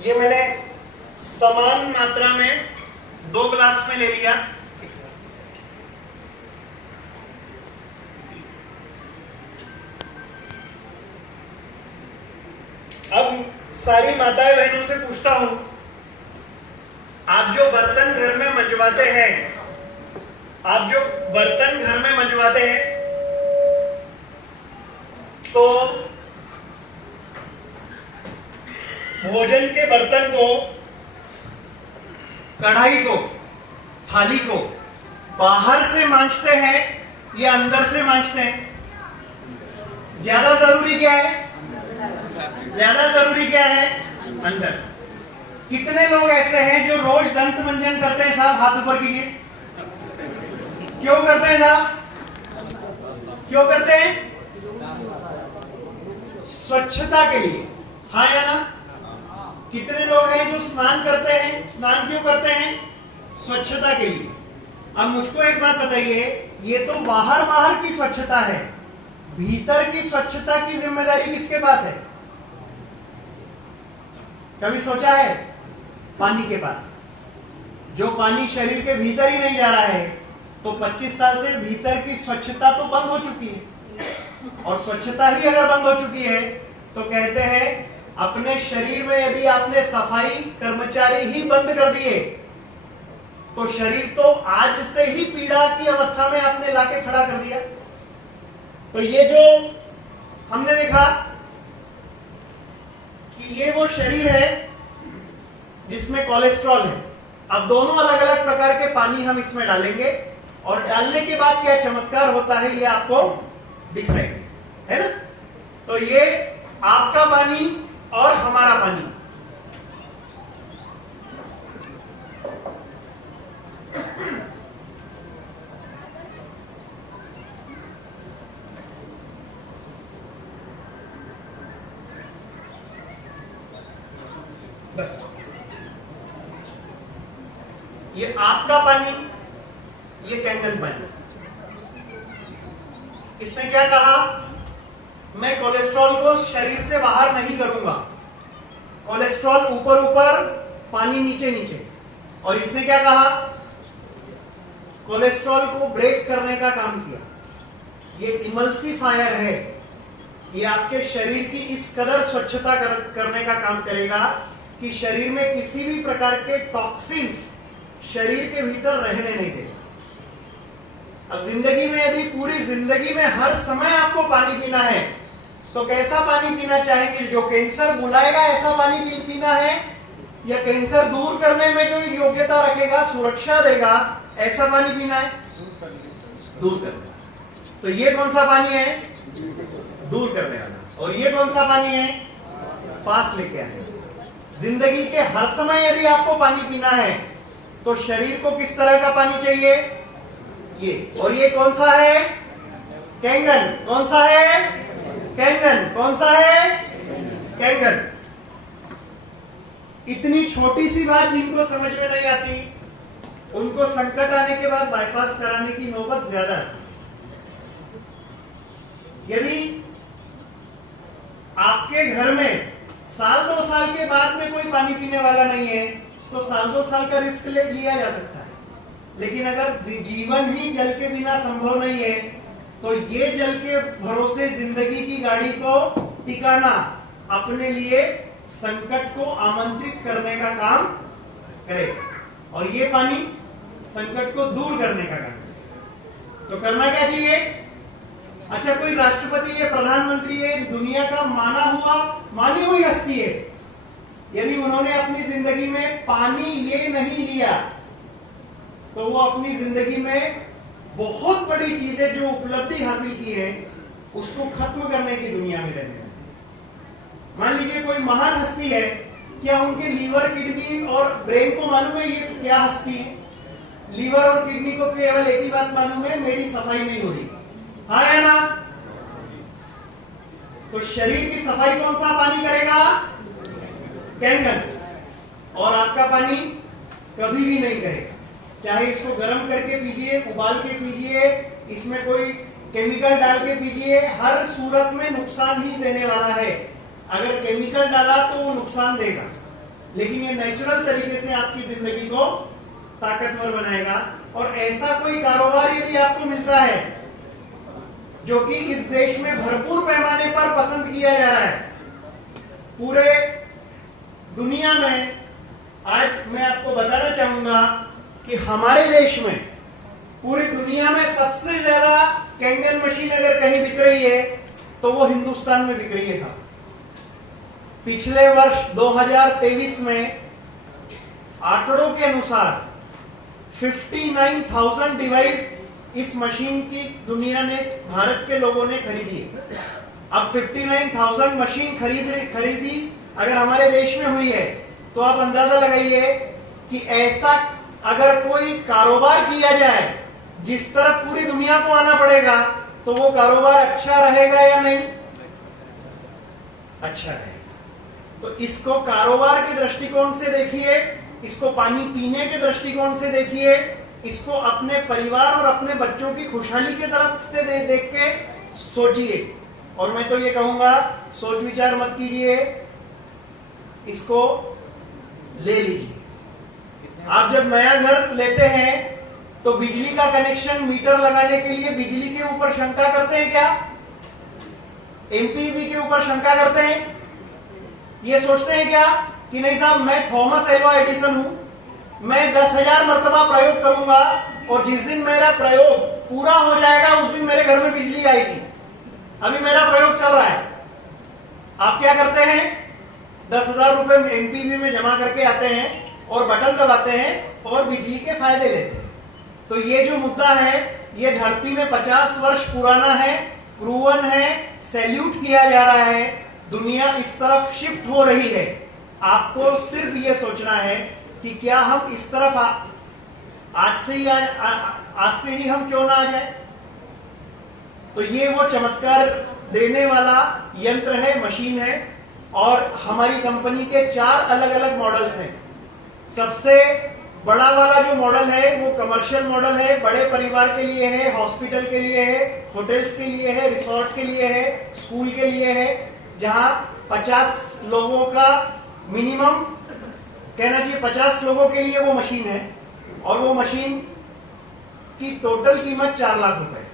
ये मैंने समान मात्रा में 2 ग्लास में ले लिया। अब सारी माताएं बहनों से पूछता हूं, आप जो बर्तन घर में मंजवाते हैं, तो भोजन के बर्तन को, कढ़ाई को, थाली को बाहर से मांजते हैं या अंदर से मांजते हैं? ज्यादा जरूरी क्या है? अंदर। कितने लोग ऐसे हैं जो रोज दंत मंजन करते हैं? साहब हाथ ऊपर कीजिए। क्यों करते हैं साहब? क्यों करते हैं? स्वच्छता के लिए, हाँ या ना? कितने लोग हैं जो स्नान करते हैं? स्नान क्यों करते हैं? स्वच्छता के लिए। अब मुझको एक बात बताइए, ये तो बाहर की स्वच्छता है, भीतर की स्वच्छता की जिम्मेदारी किसके पास है? कभी सोचा है? पानी के पास। जो पानी शरीर के भीतर ही नहीं जा रहा है, तो 25 साल से भीतर की स्वच्छता तो बंद हो चुकी है। और स्वच्छता ही अगर बंद हो चुकी है, तो कहते हैं अपने शरीर में यदि आपने सफाई कर्मचारी ही बंद कर दिए, तो शरीर तो आज से ही पीड़ा की अवस्था में आपने लाके खड़ा कर दिया। तो ये जो हमने देखा कि ये वो शरीर है जिसमें कोलेस्ट्रॉल है। अब दोनों अलग अलग प्रकार के पानी हम इसमें डालेंगे, और डालने के बाद क्या चमत्कार होता है ये आपको दिखाएंगे, है ना? तो ये आपका पानी और हमारा पानी, बस ये आपका पानी, ये कैंगन पानी। इसने क्या कहा? मैं कोलेस्ट्रॉल को शरीर से बाहर नहीं करूंगा, कोलेस्ट्रॉल ऊपर ऊपर, पानी नीचे नीचे। और इसने क्या कहा? कोलेस्ट्रॉल को ब्रेक करने का काम किया। ये इमल्सिफायर है, ये आपके शरीर की इस कदर स्वच्छता करने का काम करेगा कि शरीर में किसी भी प्रकार के टॉक्सिन्स शरीर के भीतर रहने नहीं देगा। अब जिंदगी में यदि पूरी जिंदगी में हर समय आपको पानी पीना है, तो कैसा पानी पीना चाहेंगे? जो कैंसर बुलाएगा ऐसा पानी पीना है, या कैंसर दूर करने में जो योग्यता रखेगा, सुरक्षा देगा, ऐसा पानी पीना है? दूर करने। तो ये कौन सा पानी है? दूर करने वाला। और ये कौन सा पानी है? पास लेके आने। जिंदगी के हर समय यदि आपको पानी पीना है, तो शरीर को किस तरह का पानी चाहिए? ये। और ये कौन सा है? कैंगन। कौन सा है? कैंगन। कौन सा है? कैंगन। इतनी छोटी सी बात जिनको समझ में नहीं आती, उनको संकट आने के बाद बाईपास कराने की नौबत ज्यादा आती है। यदि आपके घर में साल 2 साल के बाद में कोई पानी पीने वाला नहीं है, तो साल 2 साल का रिस्क लिया जा सकता है। लेकिन अगर जीवन ही जल के बिना संभव नहीं है, तो ये जल के भरोसे जिंदगी की गाड़ी को टिकाना अपने लिए संकट को आमंत्रित करने का काम करेगा। और ये पानी संकट को दूर करने का काम करेगा। तो करना क्या चाहिए? अच्छा, कोई राष्ट्रपति है, प्रधानमंत्री है, दुनिया का मानी हुई हस्ती है, यदि उन्होंने अपनी जिंदगी में पानी ये नहीं लिया, तो वो अपनी जिंदगी में बहुत बड़ी चीजें जो उपलब्धि हासिल की है, उसको खत्म करने की दुनिया में रहने लगे। मान लीजिए कोई महान हस्ती है, क्या उनके लीवर, किडनी और ब्रेन को मालूम है ये क्या हस्ती है? लीवर और किडनी को केवल एक ही बात मालूम है, मेरी सफाई नहीं हो रही, हाँ या ना? तो शरीर की सफाई कौन सा पानी करेगा? कैंगन। और आपका पानी कभी भी नहीं करेगा। चाहे इसको गर्म करके पीजिए, उबाल के पीजिए, इसमें कोई केमिकल डाल के पीजिए, हर सूरत में नुकसान ही देने वाला है। अगर केमिकल डाला तो वो नुकसान देगा, लेकिन ये नेचुरल तरीके से आपकी जिंदगी को ताकतवर बनाएगा। और ऐसा कोई कारोबार यदि आपको मिलता है जो कि इस देश में भरपूर पैमाने पर पसंद किया जा रहा है, पूरे दुनिया में, आज मैं आपको बताना चाहूंगा कि हमारे देश में, पूरी दुनिया में सबसे ज्यादा कैंगन मशीन अगर कहीं बिक रही है तो वो हिंदुस्तान में बिक रही है साहब। पिछले वर्ष 2023 में आंकड़ों के अनुसार 59,000 डिवाइस इस मशीन की दुनिया ने, भारत के लोगों ने खरीदी है। अब 59,000 मशीन खरीदी अगर हमारे देश में हुई है तो आप अंदाजा लगाइए कि ऐसा अगर कोई कारोबार किया जाए जिस तरफ पूरी दुनिया को आना पड़ेगा तो वो कारोबार अच्छा रहेगा या नहीं? अच्छा रहेगा। तो इसको कारोबार के दृष्टिकोण से देखिए, इसको पानी पीने के दृष्टिकोण से देखिए, इसको अपने परिवार और अपने बच्चों की खुशहाली के तरफ से देख के सोचिए। और मैं तो ये कहूंगा, सोच विचार मत कीजिए, इसको ले लीजिए। आप जब नया घर लेते हैं तो बिजली का कनेक्शन, मीटर लगाने के लिए बिजली के ऊपर शंका करते हैं क्या? एमपीबी के ऊपर शंका करते हैं? ये सोचते हैं क्या कि नहीं साहब, मैं थॉमस एल्वा एडिसन हूं, मैं 10,000 मर्तबा प्रयोग करूंगा और जिस दिन मेरा प्रयोग पूरा हो जाएगा उस दिन मेरे घर में बिजली आएगी। अभी मेरा प्रयोग चल रहा है। आप क्या करते हैं? 10,000 रुपए एमपीबी में जमा करके आते हैं और बटन दबाते हैं और बिजली के फायदे लेते हैं। तो ये जो मुद्दा है ये धरती में 50 वर्ष पुराना है, प्रूवन है, सैल्यूट किया जा रहा है। दुनिया इस तरफ शिफ्ट हो रही है। आपको सिर्फ ये सोचना है कि क्या हम इस तरफ आज से ही हम क्यों ना आ जाए। तो ये वो चमत्कार देने वाला यंत्र है, मशीन है। और हमारी कंपनी के 4 अलग अलग मॉडल्स हैं। सबसे बड़ा वाला जो मॉडल है वो कमर्शियल मॉडल है, बड़े परिवार के लिए है, हॉस्पिटल के लिए है, होटल्स के लिए है, रिसोर्ट के लिए है, स्कूल के लिए है, जहां 50 लोगों का मिनिमम, कहना चाहिए 50 लोगों के लिए वो मशीन है। और वो मशीन की टोटल कीमत 4 लाख रुपए।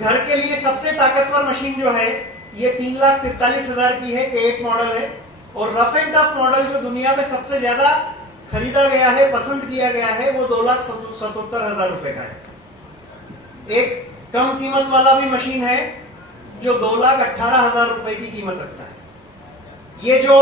घर के लिए सबसे ताकतवर मशीन जो है ये 3,43,000 की है, कि एक मॉडल है। और रफ एंड टफ मॉडल जो दुनिया में सबसे ज्यादा खरीदा गया है, पसंद किया गया है, वो 2,77,000 रुपए का है। एक कम कीमत वाला भी मशीन है जो 2,18,000 रुपए की कीमत रखता है। ये जो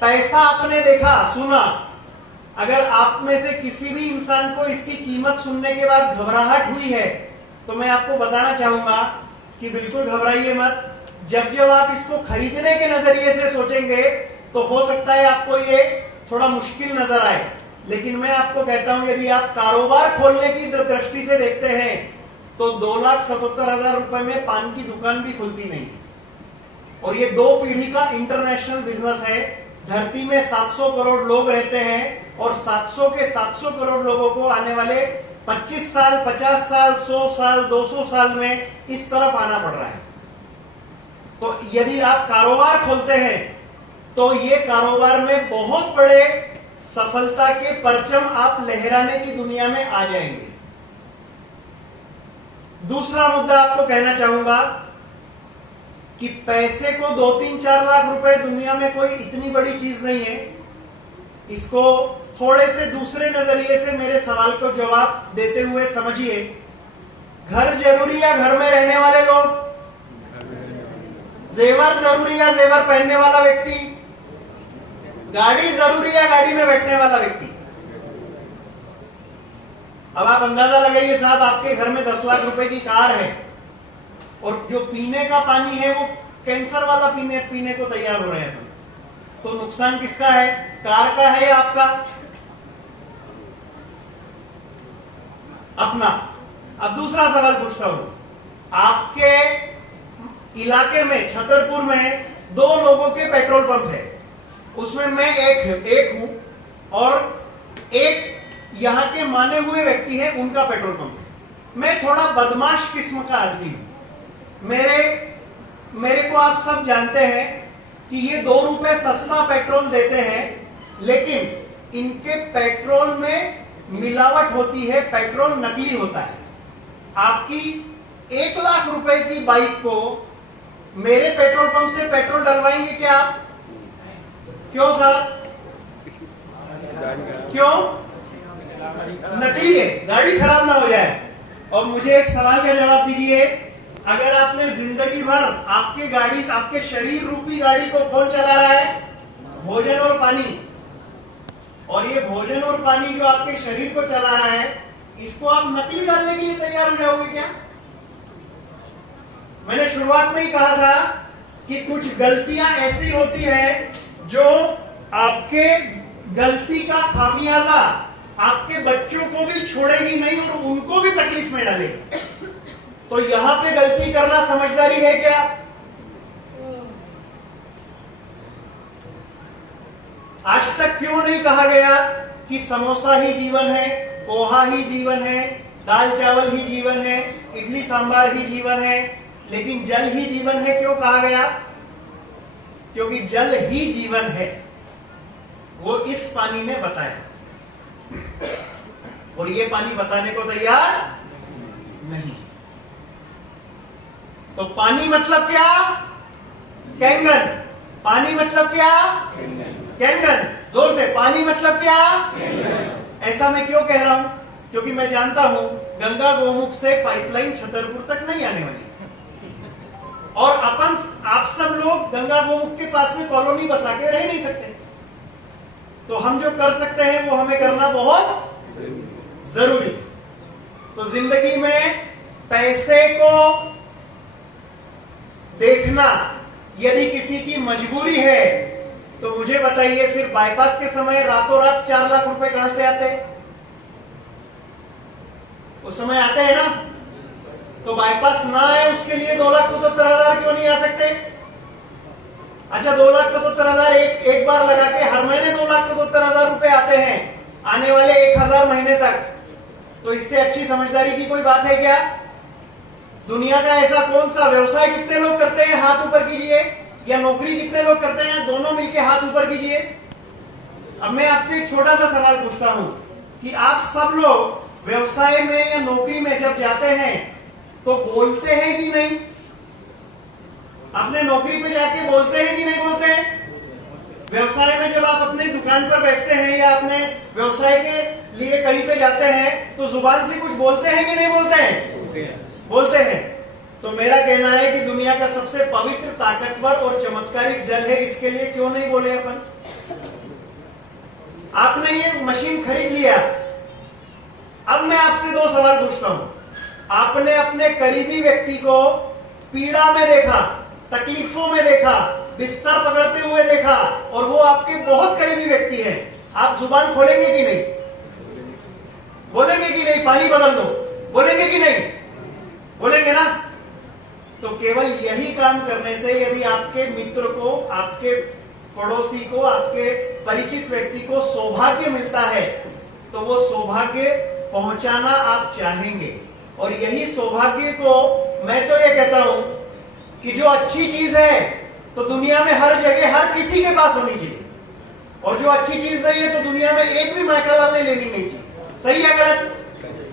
पैसा आपने देखा, सुना, अगर आप में से किसी भी इंसान को इसकी कीमत सुनने के बाद घबराहट हुई है तो मैं आपको बताना चाहूंगा कि बिल्कुल घबराइए मत। जब आप इसको खरीदने के नजरिए से सोचेंगे तो हो सकता है आपको ये थोड़ा मुश्किल नजर आए, लेकिन मैं आपको कहता हूं यदि आप कारोबार खोलने की दृष्टि से देखते हैं तो 2,77,000 रुपए में पान की दुकान भी खुलती नहीं। और ये 2 पीढ़ी का इंटरनेशनल बिजनेस है। धरती में 700 करोड़ लोग रहते हैं और 700 के 700 करोड़ लोगों को आने वाले 25 साल, 50 साल, 100 साल, 200 साल में इस तरफ आना पड़ रहा है। तो यदि आप कारोबार खोलते हैं तो ये कारोबार में बहुत बड़े सफलता के परचम आप लहराने की दुनिया में आ जाएंगे। दूसरा मुद्दा आपको कहना चाहूंगा कि पैसे को 2-3-4 लाख रुपए दुनिया में कोई इतनी बड़ी चीज नहीं है। इसको थोड़े से दूसरे नजरिए से मेरे सवाल को जवाब देते हुए समझिए। घर जरूरी या घर में रहने वाले लोग? जेवर जरूरी या जेवर पहनने वाला व्यक्ति? गाड़ी जरूरी या गाड़ी में बैठने वाला व्यक्ति? अब आप अंदाजा लगाइए साहब, आपके घर में 10 लाख रुपए की कार है और जो पीने का पानी है वो कैंसर वाला पीने को तैयार हो रहे हैं, तो नुकसान किसका है? कार का है या आपका? अपना। अब दूसरा सवाल पूछता हूं, आपके इलाके में, छतरपुर में 2 लोगों के पेट्रोल पंप है, उसमें मैं एक हूं और एक यहां के माने हुए व्यक्ति है, उनका पेट्रोल पंप है। मैं थोड़ा बदमाश किस्म का आदमी हूं। मेरे को आप सब जानते हैं कि ये 2 रुपए सस्ता पेट्रोल देते हैं लेकिन इनके पेट्रोल में मिलावट होती है, पेट्रोल नकली होता है। आपकी 1 लाख रुपए की बाइक को मेरे पेट्रोल पंप से पेट्रोल डलवाएंगे क्या आप? क्यों सर? क्यों? नकली है, गाड़ी खराब ना हो जाए। और मुझे एक सवाल का जवाब दीजिए, अगर आपने जिंदगी भर आपके शरीर रूपी गाड़ी को कौन चला रहा है? भोजन और पानी। और ये भोजन और पानी जो आपके शरीर को चला रहा है, इसको आप नकली डालने के लिए तैयार हो जाओगे क्या? मैंने शुरुआत में ही कहा था कि कुछ गलतियां ऐसी होती है जो आपके गलती का खामियाजा आपके बच्चों को भी छोड़ेगी नहीं और उनको भी तकलीफ में डालेगी। तो यहां पे गलती करना समझदारी है क्या? आज तक क्यों नहीं कहा गया कि समोसा ही जीवन है, पोहा ही जीवन है, दाल चावल ही जीवन है, इडली सांबार ही जीवन है, लेकिन जल ही जीवन है? क्यों कहा गया? क्योंकि जल ही जीवन है, वो इस पानी ने बताया और ये पानी बताने को तैयार नहीं। तो पानी मतलब क्या? कैंगन। पानी मतलब क्या? कैंगन। जोर से, पानी मतलब क्या? ऐसा मैं क्यों कह रहा हूं? क्योंकि मैं जानता हूं गंगा गोमुख से पाइपलाइन छतरपुर तक नहीं आने वाली और आप सब लोग गंगा गोमुख के पास में कॉलोनी बसा के रह नहीं सकते। तो हम जो कर सकते हैं वो हमें करना बहुत जरूरी है। तो जिंदगी में पैसे को देखना यदि किसी की मजबूरी है तो मुझे बताइए, फिर बाईपास के समय रातों रात 4 लाख रुपए कहां से आते? उस समय आते हैं ना? तो बाईपास ना आए उसके लिए 2,77,000 क्यों नहीं आ सकते? अच्छा, 2,77,000 एक बार लगा के हर महीने 2,77,000 रुपए आते हैं, आने वाले 1,000 महीने तक। तो इससे अच्छी समझदारी की कोई बात है क्या? दुनिया का ऐसा कौन सा व्यवसाय कितने लोग करते हैं? हाथ ऊपर कीजिए। या नौकरी कितने लोग करते हैं? दोनों मिलके हाथ ऊपर कीजिए। अब मैं आपसे एक छोटा सा सवाल पूछता हूं कि आप सब लोग व्यवसाय में या नौकरी में जब जाते हैं तो बोलते हैं कि नहीं? अपने नौकरी पे जाके बोलते हैं कि नहीं बोलते हैं? व्यवसाय में जब आप अपने दुकान पर बैठते हैं या अपने व्यवसाय के लिए कहीं पे जाते हैं तो जुबान से कुछ बोलते हैं कि नहीं बोलते हैं? बोलते हैं। तो मेरा कहना है कि दुनिया का सबसे पवित्र, ताकतवर और चमत्कारिक जल है, इसके लिए क्यों नहीं बोले अपन? आपने ये मशीन खरीद लिया, अब मैं आपसे 2 सवाल पूछता हूं। आपने अपने करीबी व्यक्ति को पीड़ा में देखा, तकलीफों में देखा, बिस्तर पकड़ते हुए देखा और वो आपके बहुत करीबी व्यक्ति है, आप जुबान खोलेंगे कि नहीं? बोलेंगे कि नहीं पानी बदल दो? बोलेंगे कि नहीं? बोलेंगे ना? तो केवल यही काम करने से यदि आपके मित्र को, आपके पड़ोसी को, आपके परिचित व्यक्ति को सौभाग्य मिलता है तो वो सौभाग्य पहुंचाना आप चाहेंगे। और यही सौभाग्य को मैं तो ये कहता हूं कि जो अच्छी चीज है तो दुनिया में हर जगह हर किसी के पास होनी चाहिए, और जो अच्छी चीज नहीं है तो दुनिया में एक भी माइकल ने लेनी नहीं चाहिए। सही है गलत?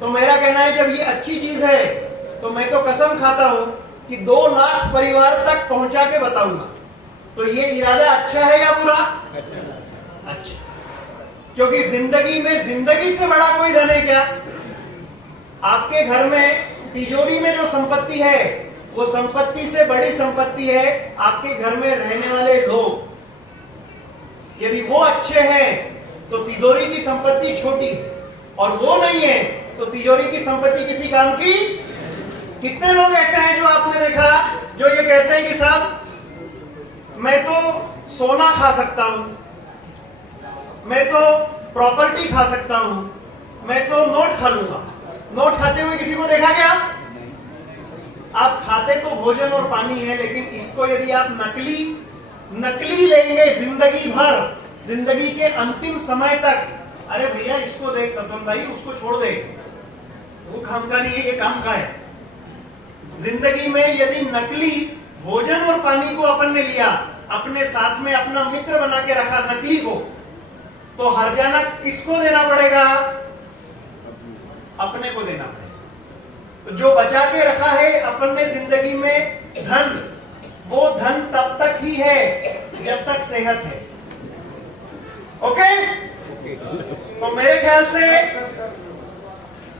तो मेरा कहना है जब ये अच्छी चीज है तो मैं तो कसम खाता हूं कि 2 लाख परिवार तक पहुंचा के बताऊंगा। तो ये इरादा अच्छा है या बुरा? अच्छा। क्योंकि जिंदगी में जिंदगी से बड़ा कोई धन है क्या? आपके घर में तिजोरी में जो संपत्ति है वो संपत्ति से बड़ी संपत्ति है आपके घर में रहने वाले लोग। यदि वो अच्छे हैं तो तिजोरी की संपत्ति छोटी है, और वो नहीं है तो तिजोरी की संपत्ति किसी काम की। कितने लोग ऐसे हैं जो आपने देखा जो ये कहते हैं कि साहब मैं तो सोना खा सकता हूं, मैं तो प्रॉपर्टी खा सकता हूं, मैं तो नोट खा लूंगा। नोट खाते हुए किसी को देखा क्या? आप खाते तो भोजन और पानी है, लेकिन इसको यदि आप नकली लेंगे जिंदगी भर, जिंदगी के अंतिम समय तक, अरे भैया इसको देख सतन भाई, उसको छोड़ दे, वो काम का नहीं है, ये काम का है। जिंदगी में यदि नकली भोजन और पानी को अपन ने लिया, अपने साथ में अपना मित्र बना के रखा नकली को, तो हर्जाना किसको देना पड़ेगा? अपने को देना पड़ेगा। तो जो बचा के रखा है अपन ने जिंदगी में धन, वो धन तब तक ही है जब तक सेहत है। ओके? तो मेरे ख्याल से